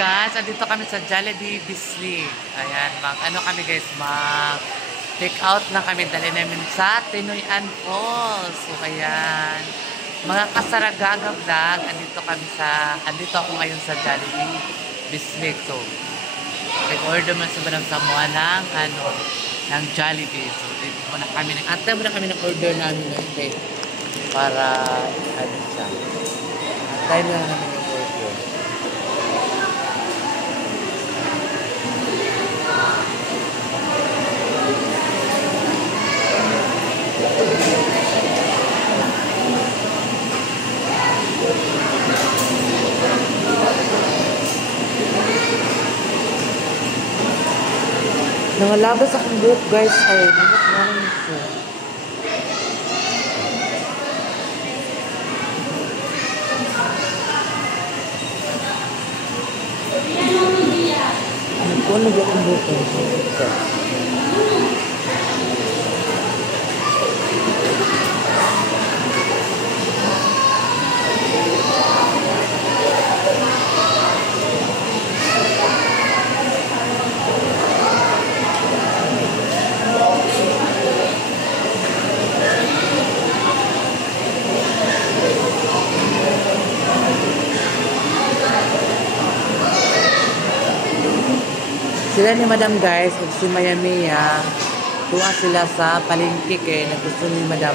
guys, andito kami sa Jollibee Bislig. Ayan, ano kami guys, take out na kami, dali namin sa Tinoyan Falls. So ayan, mga kasaragaga vlog, andito ako ngayon sa Jollibee Bislig. So, nag-order man sa Madam Samoa ng Jollibee. So, dito muna kami, antay muna kami ng order namin okay, para siya. Antay muna namin yung order. Nangalabas akong buhok guys. Ay, buhok namin siya. Ano ba akong buhok guys? Sila ni Madam guys, at si Maya Mia, tuwa sila sa palengke kay na gusto ni Madam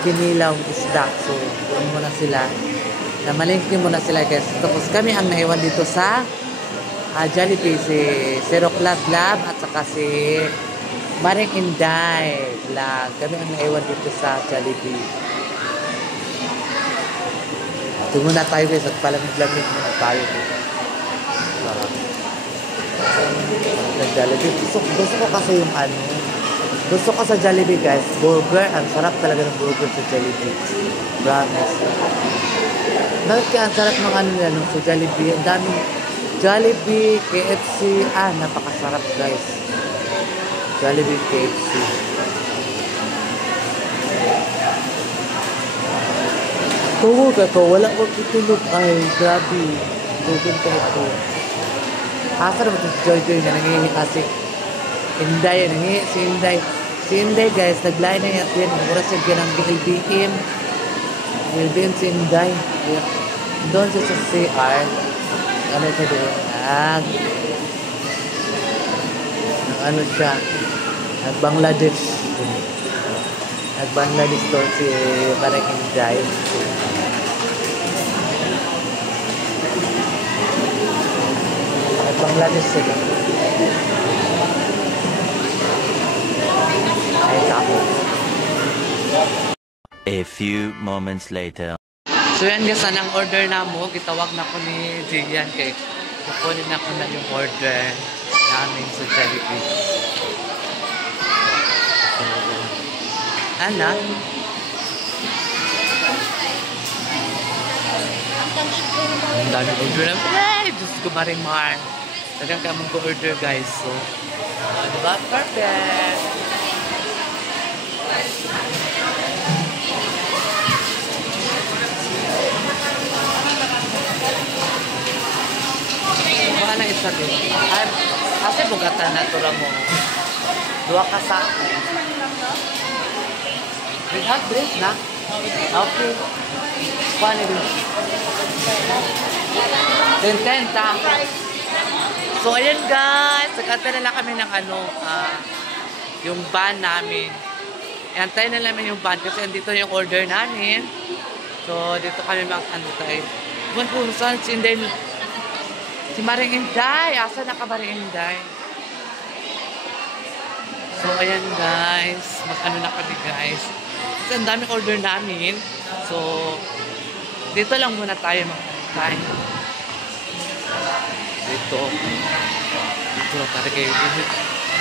kinilaw isda. So, doon muna sila. Namalengke muna sila guys. Tapos kami ang naiwan dito sa Jollibee, si Roclat Lab at saka si Maring Inday Vlog. Kami ang naiwan dito sa Jollibee. Ito muna tayo guys at palamig-lamig muna tayo dito. Jollibee. Gusto ko kasi yung gusto ko sa Jollibee guys, burger. Ang sarap talaga ng burger sa Jollibee. Promise. Bakit kaya ang sarap ng nila sa Jollibee? Ang daming Jollibee, KFC. Napakasarap guys. Jollibee, KFC. Tungkol ka to, wala ko tutulog. Ay, grabe. Tugod ka ito. Asa naman ito si Joy na nangihingi kasi Inday, nangihingi si Inday. Si Inday guys, naglain na yatin. Mura siya ng BLBM. BLBM si Inday. Doon siya sa CR. Ano siya doon? Ano siya? Nag-Bangladesh. Nag-Bangladesh doon si Parang Inday. Bangladesh sila. Ay, tapos. A few moments later. So yan guys, anong order na mo? Gitawag na ko ni Jillian kay kukunin na ko na yung order namin sa Jollibee. Ana? Ang dami order na. Ay, Diyos ko Marimar. Talagang ka mag-order guys. So, diba? Perfect! Wala isa din. Ay, kasi bugatan na ito mo. Dua ka sa akin. We have drinks na? Okay. Paano din? 10 ta. So, ayan guys. Nagkantay na lang kami ng yung van namin. Antay na namin yung van kasi andito yung order namin. So, dito kami mag-antay. Kung saan si Inday, si Maring Inday. Asa na ka Maring Inday? So, ayan guys. Mag-ano na kami guys. Kasi ang daming order namin. So, dito lang muna tayo mag-antay. Dito lang tayo kayo.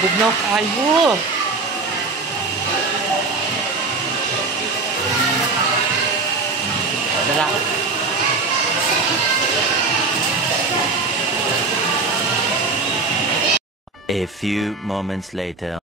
Bugnaw kayo. Dala. A few moments later.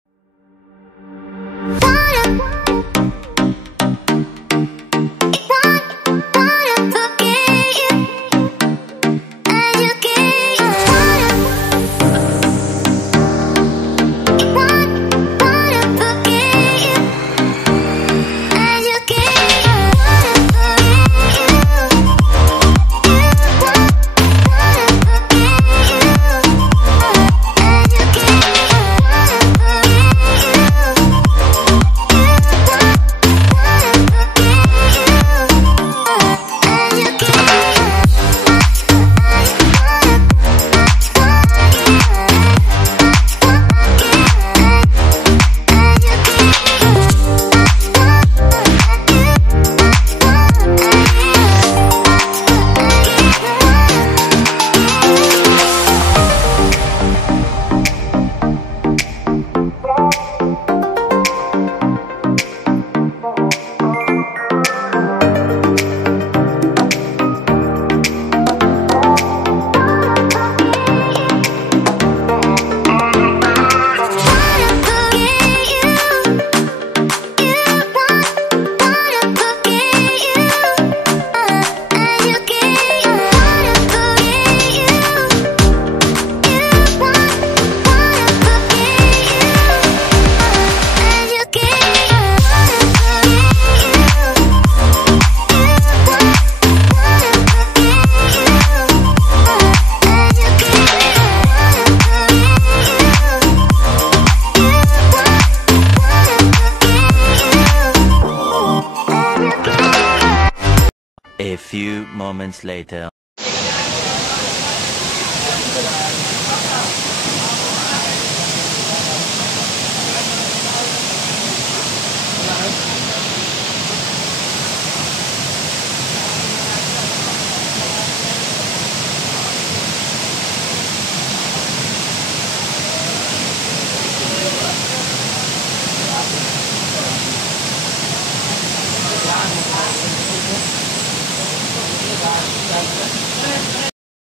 A few moments later.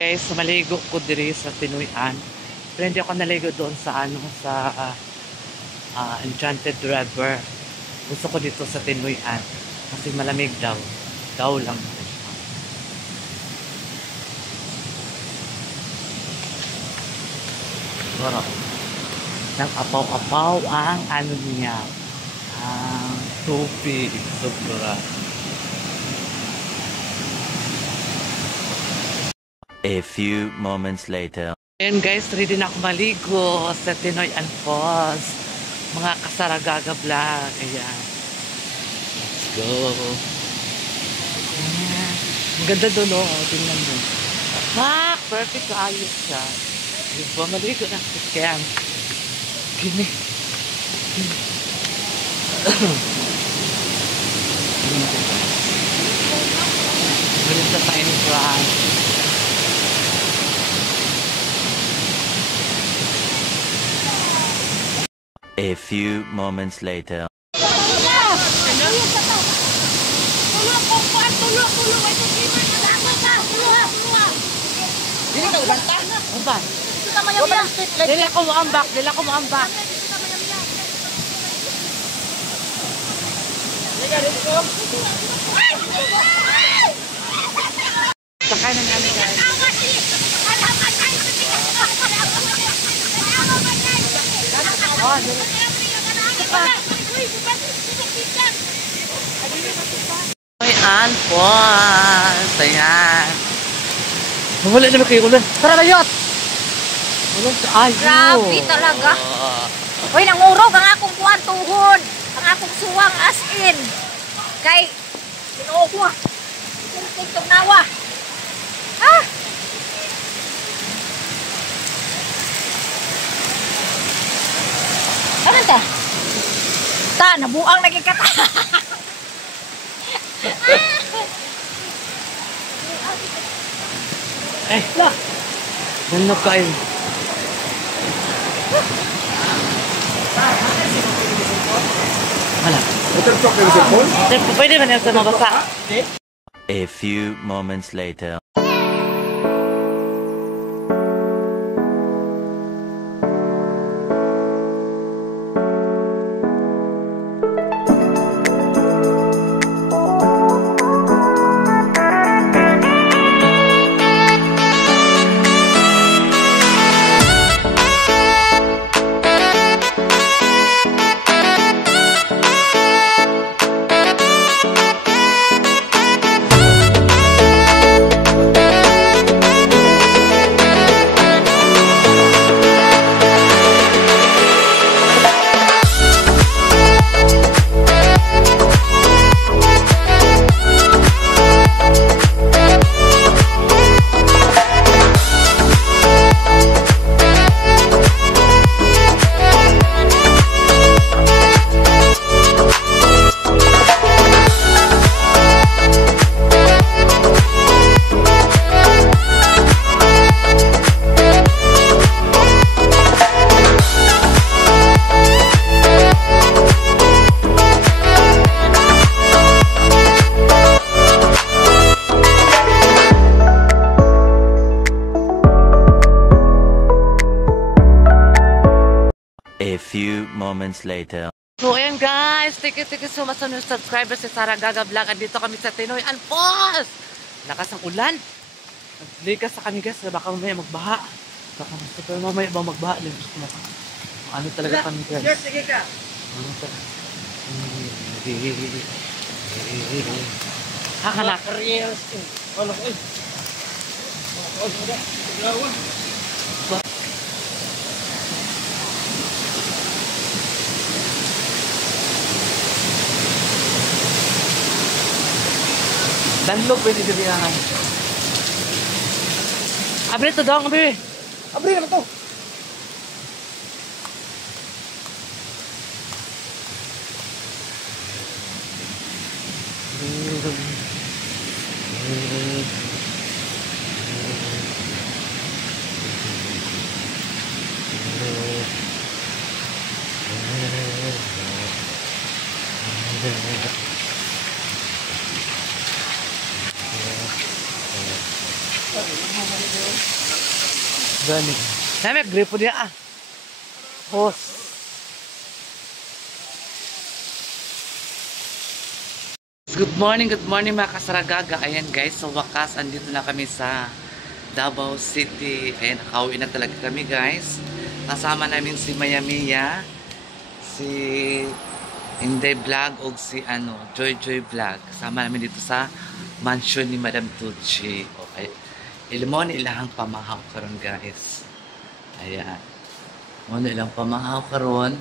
Guys, maligo ko diri sa Tinuyan. Pero hindi ako naligo doon sa Enchanted River. Gusto ko dito sa Tinuyan kasi malamig daw. Daw lang. Wow. Nang apaw-apaw ang ano niya. Ang tubig. Sobra. A few moments later. And guys, ready na ako maligo sa Tinoyan Falls. Mga kasaragaga vlog. Ayan. Let's go. Ayan. Ang ganda doon, oh. Tingnan mo. Perfect. Ayos siya. Diba, maligo na. Kaya, gini. Galit sa tiny fry. A few moments later. Dili ka ubanta? Uban. Walang street light. Dili ako maambak. Sakay na namin guys. Oh, dili. Tinoyan Falls. Ayan. Wala naman kayo ulan. Tara na yot! Ulan sa ayo. Grabe talaga. Uy, nangurog ang akong kuwan tuhod. Ang akong suwang as in. Kay, sinuo ko ah. Tingtog nawa. Ah! Ano ta? Nabuang lagi ka ta. Ano kayo? Wala. Pwede ba niya sa mabasa? A few moments later. A few moments later. So ayan guys, thank you so much sa new subscribers sa Saragaga Vlog. Andito kami sa Tinoyan Falls. Lakas ng ulan. Naglikas sa kami guys, baka mamaya magbaha. Baka super mamaya ba magbaha. Ano talaga kami guys. Yes, sige ka. Ano talaga. Hakalak. Careers. Wala ko eh. Danlog pwede gabihan. Abre to dong, abre. Abri naman to. Gani. Nami gripo dia ah. Hos. Good morning mga kasaragaga. Ayan guys, sa wakas andito na kami sa Davao City. Ayan, nakauwi na talaga kami guys. Kasama namin si Mayamiya, si Inday Vlog o si Joy Vlog. Kasama namin dito sa mansion ni Madam Tucci. Okay. Ilmo ni ilang pamahaw karon guys. Ayan. Mo na ilang pamahaw karon.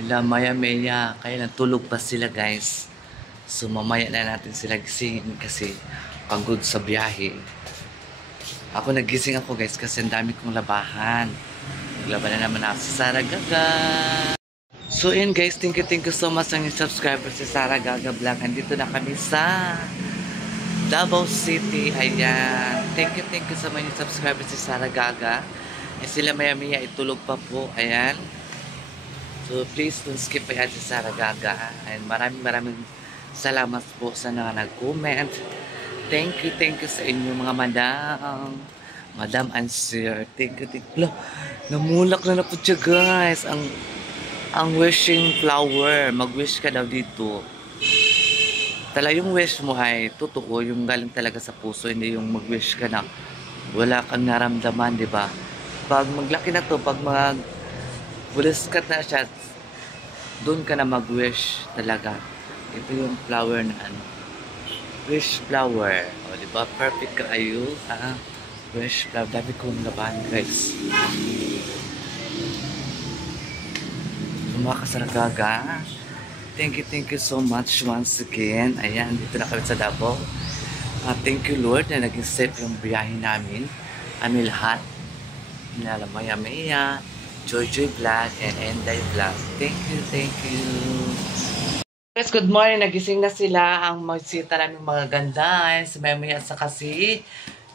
Ila Mayamiya, kaya natulog pa sila guys. So mamaya na natin sila gisingin kasi pagod sa biyahe. Ako nagising ako guys kasi ang dami kong labahan. Naglaban na naman ako si Saragaga. So yun guys, thank you so much sa inyong subscriber si Saragaga Vlog. Andito na kami sa Davao City. Ayan. Thank you sa mga subscriber si Saragaga. Sila Mayamiya itulog pa po. Ayan. So please don't skip ayan si Saragaga. And maraming salamat po sa mga nag-comment. Thank you sa inyo mga madam. Madam Answer. Thank you. Namulak na po siya guys. Ang wishing flower. Mag-wish ka daw dito. Yung wish mo ay totoo. Yung galing talaga sa puso. Hindi yung mag-wish ka na wala kang naramdaman, di ba? Pag maglaki na to, pag buliskat na siya, doon ka na mag-wish talaga. Ito yung flower na wish flower. O, diba? Perfect ka ayo. Wish flower. Dami kong labahan, guys. Mga kasaragaga. Thank you so much once again. Ayan, dito na kami sa Davao. Thank you, Lord, na naging safe yung biyahe namin. Kami lahat. Nala Mayamiya, Joy Vlog, and Enday Vlog. Thank you. Guys, good morning. Nagising na sila. Ang magsita namin mga ganda. Si Mayamiya sa kasi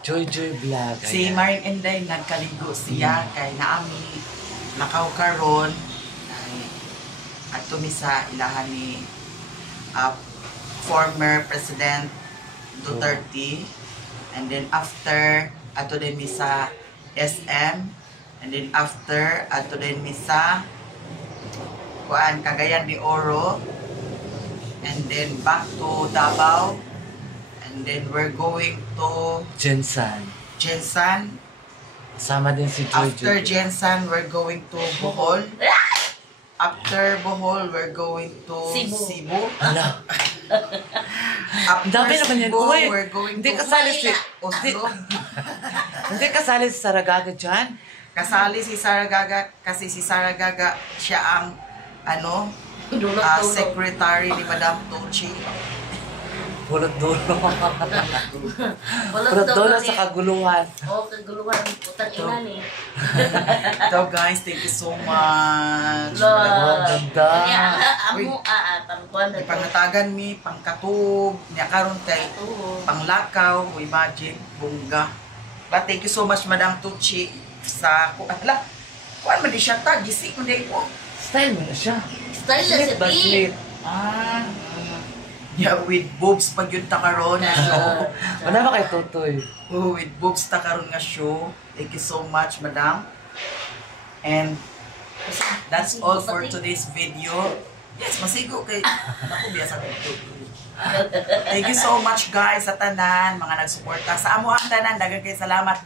Joy Vlog. Si Maring Enday nagkaligo siya kay naami lakaw karon at tumisa ilahan ni former President Duterte, and then after ato din mi sa SM, and then after ato din mi sa Cagayan de Oro, and then back to Davao, and then we're going to Jensan. Sama din si Joy. After Jensan, we're going to Bohol. After Bohol, we're going to Cebu. Ala. After Dami naman yan. Cebu, Uy, we're going hindi to kasali si Oslo. Hindi kasali si Saragaga dyan. Kasali si Saragaga kasi si Saragaga siya ang secretary ni Madam Tucci. Pulot dulo. Pulot dulo sa kaguluhan. Oo, kaguluhan. Putang ina ni. So guys, thank you so much. Oh, ganda. Amo, pangkuhan na to. Ipangatagan mi, pangkatub, niya karon kay panglakaw, mo imagine, bungga. But thank you so much, Madam Tucci, sa kuan man di siya ta, gisik man di ko. Style mo na siya. Style na si P. Yeah, with boobs pag yun ta karon nga show. Wala ba kay Totoy? Oh, with boobs ta karon nga show. Thank you so much, Madam. And that's all for today's video. Yes, masigo kay ako biya sa video. Thank you so much guys sa tanan, mga nagsuporta sa amo ang tanan. Daghang kay salamat.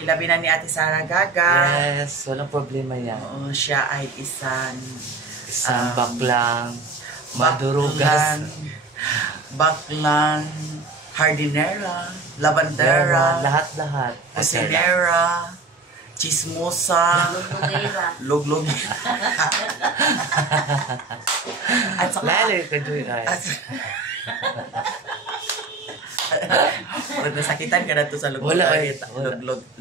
Ilabi na ni Ate Saragaga. Yes, walang problema yan. Oo, siya ay isang baklang, madurugan, baklang, hardinera, lavandera, lahat. kusinera, chismosa, luglog. At saka, Lalo ka doon, guys. Pag nasakitan ka na to sa lugod. Wala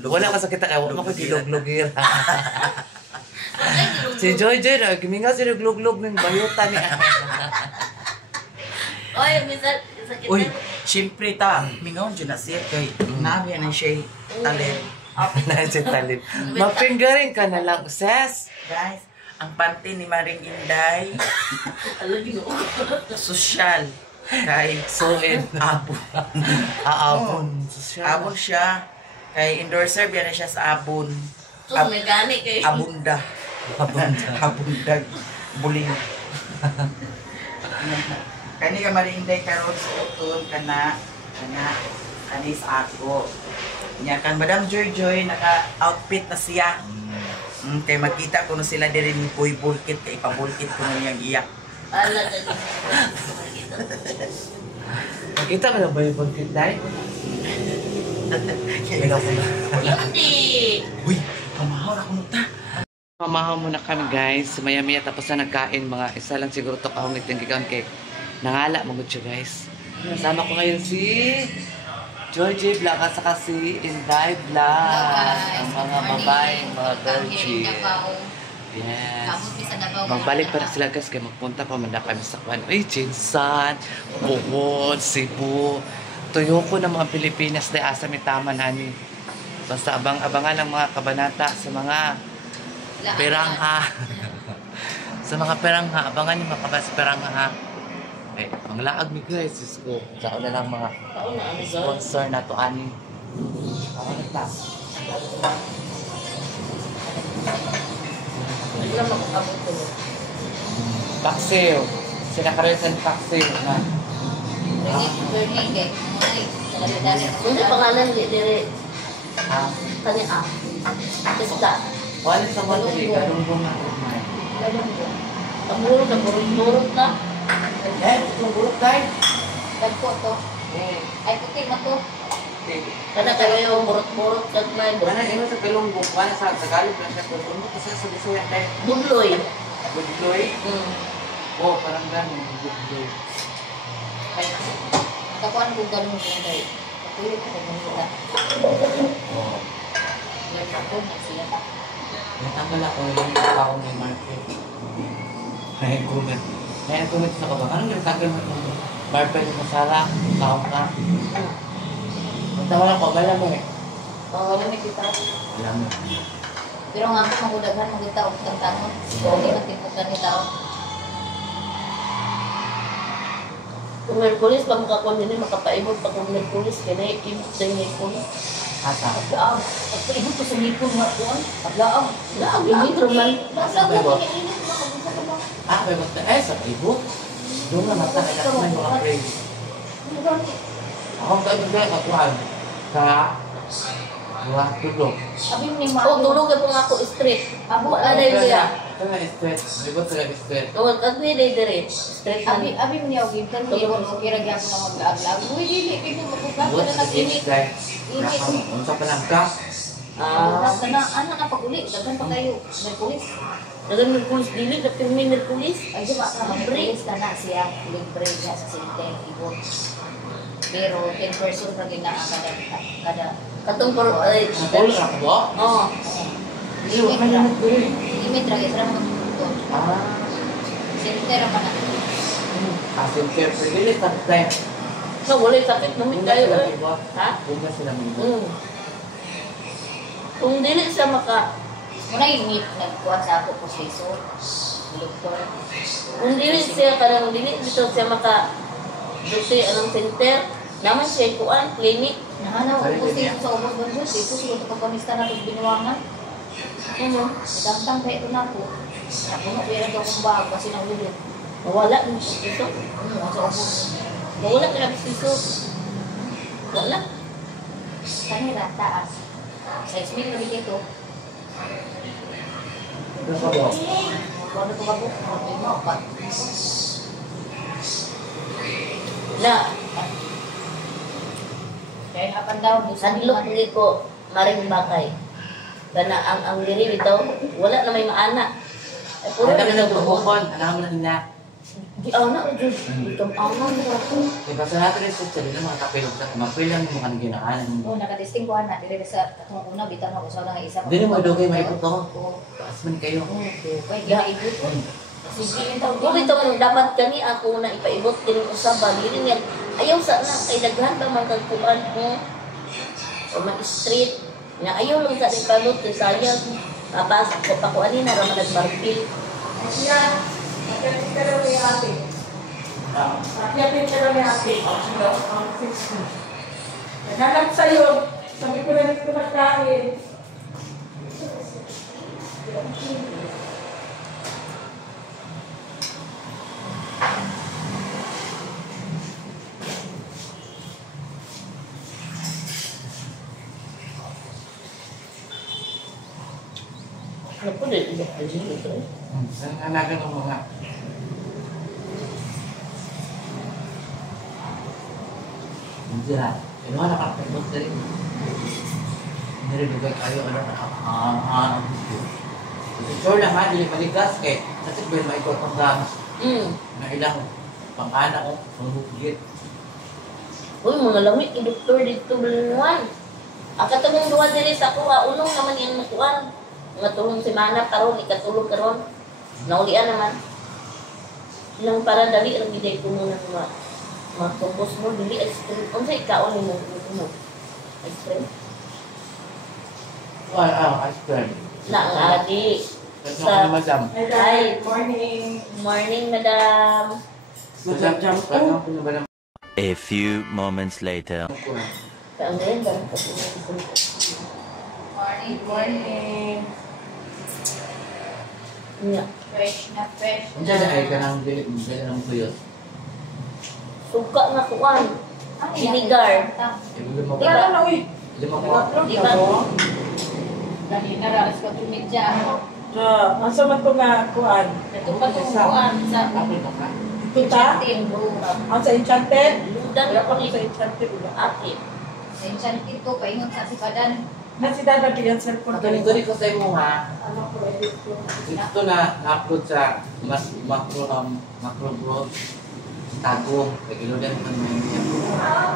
Wala ka sakit ka. Wala ko giluglugir. Si Joy na giminga si luglug ng bayutan niya. Oy, minsan sakit. Uy, syempre ta. Mingaon dyan na siya kay nabi na siya talent. Na si Talib. Mapinggaring ka na lang, sis. Guys, ang panty ni Maring Inday, sosyal. Kay Suin. Abon. Aabon. Abon siya. Kay endorser, biya na siya sa Abon. Sus, may gani kay. Abunda. Abunda. Buling. Kani ka Maring Inday karon sa utol kanis ako. Nya kan Madam Joy naka-outfit na siya. Kay magkita ko no sila diri ni Boy Bulkit kay ipabulkit ko no yang iyak. Ala dali. Nakita mo na ba yung pagkit dahil? Hindi. Uy, pamahaw na kung ta. Mamahaw muna kami guys. Maya-maya tapos na nagkain. Mga isa lang siguro ito kahungit yung gigawin kay nangala mga siya guys. Kasama ko ngayon si Joy J Vlog at saka si Inday Vlog. Ang mga babae, mga girl G. Yes. Magbalik pa na sila guys kaya magpunta pa man na kami sa Kwan. Uy, Jinsan, Bukod, Cebu. Tuyo ko ng mga Pilipinas dahil asa may tama nani. Basta abang-abangan ang mga kabanata sa mga perangha. Sa mga perangha, abangan yung mga kabas perangha. Okay, ang laag ni guys, Diyos ko. Saan na lang mga sponsor na to, ani. Ako na ta. Paksiw. Sinakaresan paksiw na. Hindi pangalan dire. Ah, Kani Isda. wala sa mga dali, galunggong na. Ang muro na burot na. Eh, itong bulok tayo. Dagko to. Eh, Ay puti mo to. sige. Kada kayo burot-burot kag may Wala na sa galunggong. Wala sa Tagalog na siya. Ano kasi sa Bisaya tayo? budloy. Budloy? Oo, parang gano'n. Budloy. Kakuan ko ganun din dai. Patuyo ko kung wala. Oo. Yan ako na siya. Natanggal ako yung tao may market. May comment. May comment sa kabang. Anong nagtanggal mo itong market mo Sara? Taong ka? Magtawa lang ko. Gala mo eh. Wala na kita. Alam mo. Pero nga ako magudaghan magita og tantangon. Hindi matipukan ni tao. Kung Merkulis pa makakuha din makapaibot pa kung Merkulis kaya ibot sa ngipon. Asa? Laag. Pagpaibot ko sa ngipon nga kuan. Laag. Laag. Init man. Laag. Ah, may basta. Eh, sa ibot. Doon na mata. Kaya may mga praise. Ako ang tayo na kakuhan. Sa mga tulog. Oh, tulog po nga ako straight. Abo na dahil siya. Ito na straight. Libot sila straight. Oh, at may dire. Straight na ni. Abi mo niya og gitan mo yung kira gyapon na mag-aglag. Uy dili kay mo magbukas Libot na sa nag-init. straight. Unsa pa lang ka? Bukas na ana na pag-uli, daghan pa kayo. Merkulis. Dagan Merkulis dili na pirmi Merkulis. Ay di ba ka mag-brace ka na siya, libre niya sa center ibon. Pero 10% pa gina kada Katong pero ay. Napol na ko ba? Oh. Hindi, wala na nag-break. limit ra gyud ra mo tuton. Center pa na. Asin care for dili tatay. So wala sakit namit kayo. Ha? Kung na sila mo. Kung dili siya maka Muna ingit nagkuha sa ako proseso. Doktor. kung dili siya kanang dili dito siya maka dito anong center naman siya kuan clinic. Nahanaw ko sa ubos banjul, dito siguro pagkamista na pag binuwangan. Dagtang pa ito na ako. Ako na pera daw kong bag kasi nang ulit. Wala ni dito. Sa ubos. Wala ka na piso. Wala. Kanila, taas. 6,000 kami dito. Ano ka ba? Kung ito ka po, kung mo, pa. Na Kaya hapan daw, sadlok ni ko maring bakay. Kana ang diri bitaw wala na may maana. Ay puro Ano na na nagbuhon. nagbuhon? Alam mo na nila. Di anak, itong anak na ako. Diba sa natin rin sa dito mga kapilog na kumapilang mo kanang ginaan. Oo, nakatesting ko na. Dire sa katong una, bitan ako sa lang isa. Hindi mo dugay maipot ako. Oo. Paas man kayo. Kaya ginaibot ko. Sige, yung tawag. Kung ito man dapat kami ako na ipaibot din usab balin yan. Ayaw sa na kay daghan ba man kagkuan mo. O man street. Na ayaw lang sa ipalot kay sayang. Tapos ko pa ko ani na ra man nagmarpil. Akyatin ka daw ni ate. Akyatin ka daw ni ate. Ang 60. Naghanap sa'yo. Sabi ko na dito nagkain. Ano po din ibig ko dito. Saan hanagan ng mga hindi na. Kinuha na ka pindot din. Niribigay kayo ano na sure lang ha, dili maligas kay kasi ba maikot ang gamas na ilang pang-anak ko, panghugit. Uy, mga lamig ni doktor dito Bulanuan. Ang katulong duwa diri sa kuha, unong naman yung nakuan. Mga tulong semana karon ikatulog karon. Naulian naman. Ilang para dali lang giday ko muna mga focus mo dili ice cream. Unsa ikaon ni mo? Ice cream. Ice cream. Na ang adi. Sa madam. Hi. Morning. Morning, madam. Madam. A few moments later. Ang ganda. Morning. Morning. Nya. Fresh na fresh. Unsa na ay kanang dili ng tuyot. Suka nga kuan. Vinegar. Ibigay mo Wala na, uy. Hindi mo ko. Diba? Dali na raras ko tumidya ako. Asa man to nga kuan? Ito pa itong buwan sa Tuta? Enchanted. Ang sa Enchanted? Ludan Wala ako pa ni sa Enchanted. ate. Sa Enchanted ko, paingon sa sipadan. Na si Dada bigyan cellphone ko. Patuloy ko sa imo ha. Ano ko, edit ko. Ito na-upload sa macro bro. Tago. Pagiludan mo naman niya.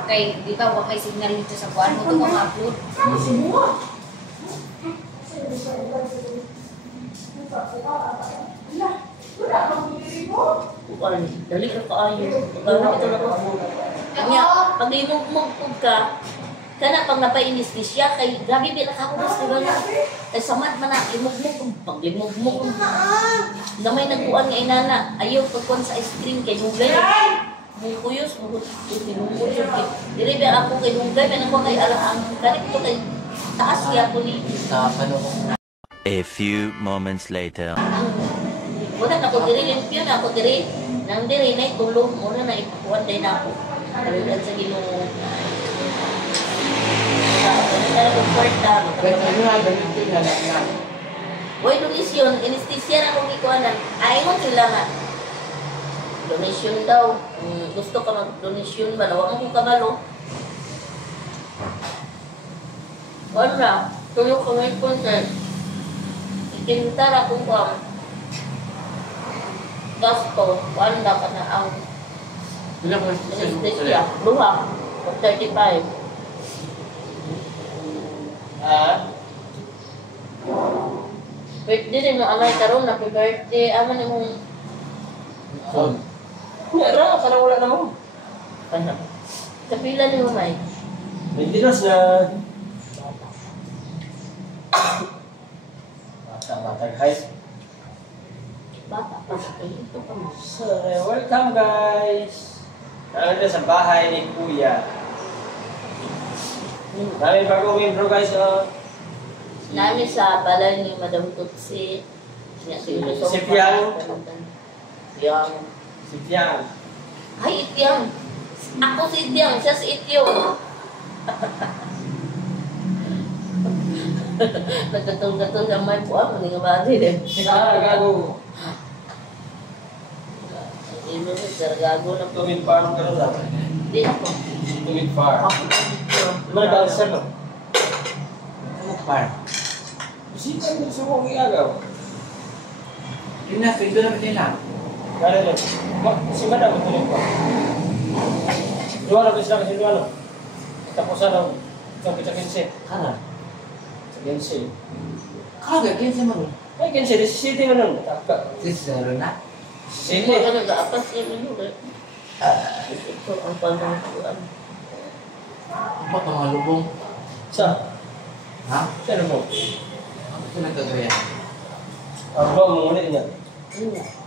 Kay, di ba, may signal dito sa buwan mo ito ma-upload. Kuan, dali ra kaayo. Gana ito na ko. Nya, pag imugmug ka, kana pag napainis ni siya kay grabe bi nakakuras di ba na. Kay samad man na imugmug pag limugmug. Gamay nagkuan nga inana, ayaw pagkuan sa ice cream kay dugay. Mukuyos mo tinumuyos kay. Dili ba ako kay dugay man ako kay ang kanit to kay taas kaya ko ni. Sa panahon. A few moments later. Wala na ko diri limpyo na ako diri. Nang diri na tulong muna na ipakuan din ako. Kalugad sa Ginoo. Sa kwarta. Pero yun na, ganito yung halak na. Boy, donation, anesthesia na kung ikuanan. Ayun sila nga. Donation daw. Gusto ka mag-donation ba? Huwag mo kabalo. Wala. Tuyo ka may content. Ikintar akong kang gasto. Wala ka na ang Ilang mo sa anesthesia. Luha. 35. Birthday din mo amay karon na birthday aman imong Wala, parang wala na mo. kapila ni mo may. Maintenance na. Bata, guys. Bata pa sa ito pa mo. So, welcome guys. Nandito sa bahay ni Kuya. Dami bagong membro guys. Nami sa balay ni Madam Tutsi. Si Piang. Yang. Si Piang. Ay, Ityang. Ako si Ityang, siya si Ityo. Nagkatong-katong ang may puwang, hindi nga ba din. Gago. Ino ni Sargago na po. Tumid farm ka na. Hindi ako. Tumid farm. Ako si Ityo. Nag-answer no? Ano par? Bisita mo sa kong iagaw. Yun na, pindo na nila. Kaya lang. Si Madam, ito lang pa. Luwala ba sila kasi luwala? Tapos ano, itong kita 15. Kanan. 15. Kaga, 15 mo rin. Ay, 15, 17 nga nun. Taka. 6-0 na. 17. nag-aapas yun yun eh. Ito ang pangangkuan. Ba't ang mga lubong? Sa? Ha? Sino mo? Ano ito nagkagaya? Ang ba mo ulit niya? Yun.